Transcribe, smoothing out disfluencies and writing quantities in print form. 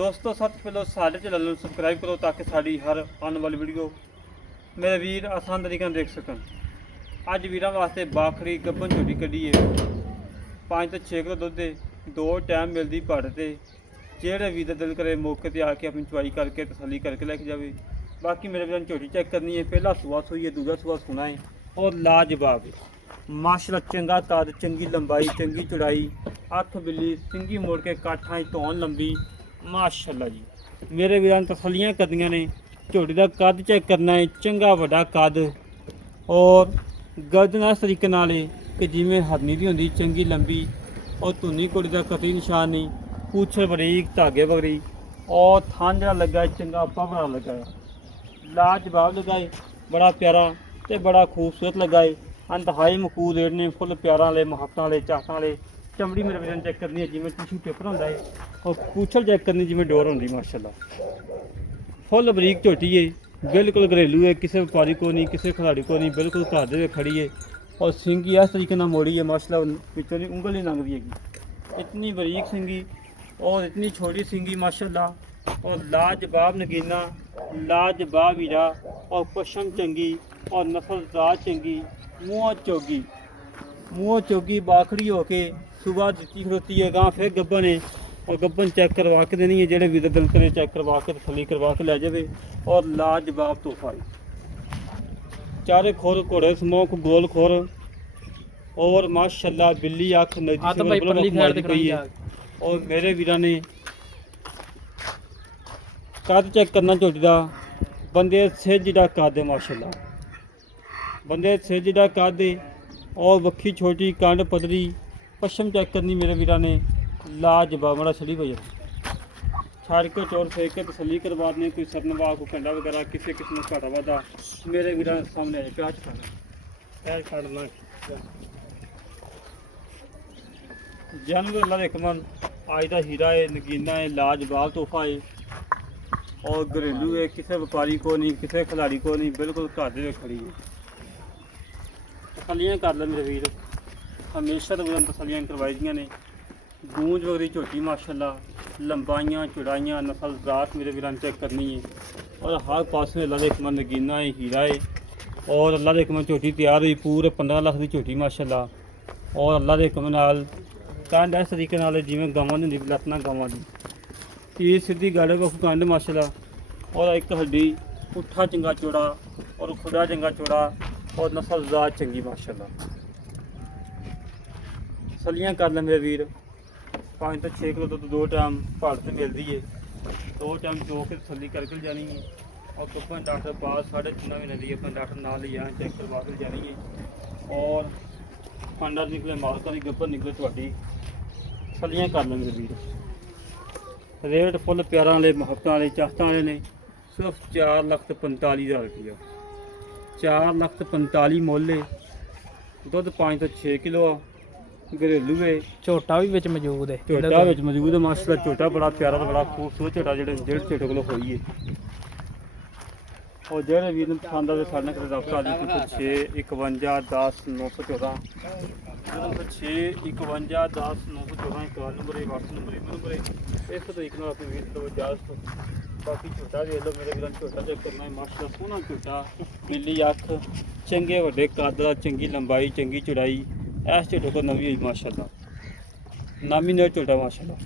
ਦੋਸਤੋ ਸਭ ਤੋਂ ਪਹਿਲਾਂ ਸਾਡੇ ਚੈਨਲ ਨੂੰ ਸਬਸਕ੍ਰਾਈਬ ਕਰੋ ਤਾਂ ਕਿ ਸਾਡੀ ਹਰ ਆਉਣ ਵਾਲੀ ਵੀਡੀਓ ਮੇਰੇ ਵੀਰ ਆਸਾਨ ਤਰੀਕੇ ਨਾਲ ਦੇਖ ਸਕਣ। ਅੱਜ ਵੀਰਾਂ ਵਾਸਤੇ ਬਾਖੜੀ ਗੱਭਣ ਝੋਟੀ ਕੱਢੀ ਹੈ। 5 ਤੋਂ 6 ਕਿਲੋ ਦੁੱਧ ਦੇ 2 ਟਾਈਮ ਮਿਲਦੀ ਭੜ ਤੇ ਜਿਹੜੇ ਵੀਰ ਦਾ ਦਿਲ ਕਰੇ ਮੌਕੇ ਤੇ ਆ ਕੇ ਆਪਣੀ ਚੁਆਈ ਕਰਕੇ ਤਸੱਲੀ ਕਰਕੇ ਲੈ ਕੇ ਜਾਵੇ। ਬਾਕੀ ਮੇਰੇ ਵੀਰਾਂ ਝੋਟੀ ਚੈੱਕ ਕਰਨੀ ਹੈ। ਪਹਿਲਾ ਸੂਆ ਸੂਈ ਹੈ, ਦੂਜਾ ਸੂਆ ਸੁਣਾ ਹੈ और लाजवाब माशाल्लाह चंगा कद, चंगी लंबाई, चंगी चौड़ाई, अख बिल्ली सिंगी मोड़ के काठा धौन लंबी माशाल्लाह जी। मेरे वीरां तसलियां करदियां ने। झोटी का कद चेक करना है, चंगा वड्डा कद और गर्दन इस तरीके नाल है कि जिवें हरनी दी हुंदी चंगी लंबी और धुनी घोड़ी का कतई निशान नहीं, पूछ बरीक धागे वगरी और थान जिहड़ा लगा चंगा पवड़ा लगा लाजवाब लगा है, बड़ा प्यारा ते बड़ा खूबसूरत लगा है। अंतहाई मकूद रेट ने, फुल प्यारा वाले मुहब्बतां वाले चाहतां वाले। चमड़ी मेरे वीरां चेक करनी है जिवें टिशू पेपर होंदा है और पूछल चेक करनी जिवें डोर होंदी माशाल्लाह। फुल बरीक झोटी है, बिल्कुल घरेलू है, किसी व्यापारी को नहीं, किसी खिलाड़ी को नहीं, बिल्कुल घर दे खड़ी है और सिंगी इस तरीके नाल मोड़ी है माशाल्लाह, पिछों दी उंगल नहीं लंघदी हैगी। इतनी बरीक सिंगी और इतनी छोटी सिंगी माशाल्लाह और लाजवाब नगीना, लाजवाब हीरा और पशम चंगी और नस्लदार चंगी, मुँह चोगी बाखड़ी होके सुबह दिती खड़ोती है। गां फिर गब्बन है और गब्बन चेक करवा के देनी है, जेड़े भी दिल करे चेक करवा के तसली करवा के लै जाए और लाजवाब तोहफा है। चारे खोर घोड़े समोक गोल खोर और माशाल्लाह बिल्ली अख नदी पई है। और मेरे वीरां ने कद चेक करना झोटी का, बंदे सिर जिहड़ा कद है माशाल्लाह, बंदे सिर जिहड़ा कद है और वक्खी छोटी कंड पतली। पशम चेक करनी मेरे वीरां ने लाजवाब, बड़ा छड़ी वजन छाड़ के चोर फेंक के तसली करवा दें। कोई सरनवा कोई कंडा वगैरह किसी किस्म का घाटा वाधा मेरे वीरां सामने आए प्याज खाना छड़ना जानवर अल्लाह दे हुक्म अज का हीरा है, नगीना है, लाजवाब तोहफा है और घरेलू है, किसी व्यापारी को नहीं, किसी खिलाड़ी को नहीं, बिल्कुल घर दे खड़ी है। तसलियां कर ले मेरे वीर, हमेशा तो तसलियां करवाई दियां ने। गूंज वगैरह झोटी माशाल्लाह, लंबाइयां चौड़ाइयां नस्लदार मेरे वीरां चेक करनी है और हर पासे अल्लाह दे हुक्म नगीना है, हीरा है और अल्लाह दे हुक्म झोटी तैयार हुई पूरे 15 लाख की झोटी माशाल्लाह। और अल्लाह दे हुक्म नाल कंड इस तरीके नाल जिवें गावां दी हुंदी लत्तना गावां दी, तीर सीधी गाड़े वकू कंड माशाल्लाह और एक हड्डी पुट्ठा चंगा चौड़ा और खुदा चंगा चौड़ा और नस्लदार चंगी माशाल्लाह। सलियां कर ले मेरे वीर, 5 तो 6 किलो दुध 2 टाइम भड़ से मिलती है, 2 टाइम चो के तसली करके जानी है और गब्बन डॉक्टर बाद 3.5 महीने दी अपना डॉक्टर नाल ही यहाँ चेक करवा के जानी है और पंडा निकले मालका की गब्बन निकले थोड़ी। सलियां कर ले मेरे वीर, रेट फुल प्यारा वाले मुहब्बतां वाले चाहतां वाले ने। सिर्फ 4,45,000 रुपया, 4,45,000 मुੱਲ है। दुध 5 तो 6 किलो घरेलू है, झोटा भी विच मौजूद है, झोटा विच मौजूद है माशाल्लाह। झोटा बड़ा प्यारा तो बड़ा खूबसूरत झोटा जेह्ड़े 1.5 झोटे कोलों होई है और जेह्ड़े वीर नूं पसंद आवे साडे नाल रब्ता दी 6 51 10 914 6 51 10 914 एक नंबर है, WhatsApp नंबर है, नंबर है। इस तरीके नाल अपने वीर तो इजाजत। बाकी झोटा देख लो मेरे वीरां, झोटा चेक करना है माशाल्लाह, सोहना झोटा, बिल्ली अख, चंगे वड्डे कद, चंगी लंबाई, चंगी चौड़ाई। इस झोटे को नवी हुई माशाल्लाह, नामी ने झोटा माशाल्लाह।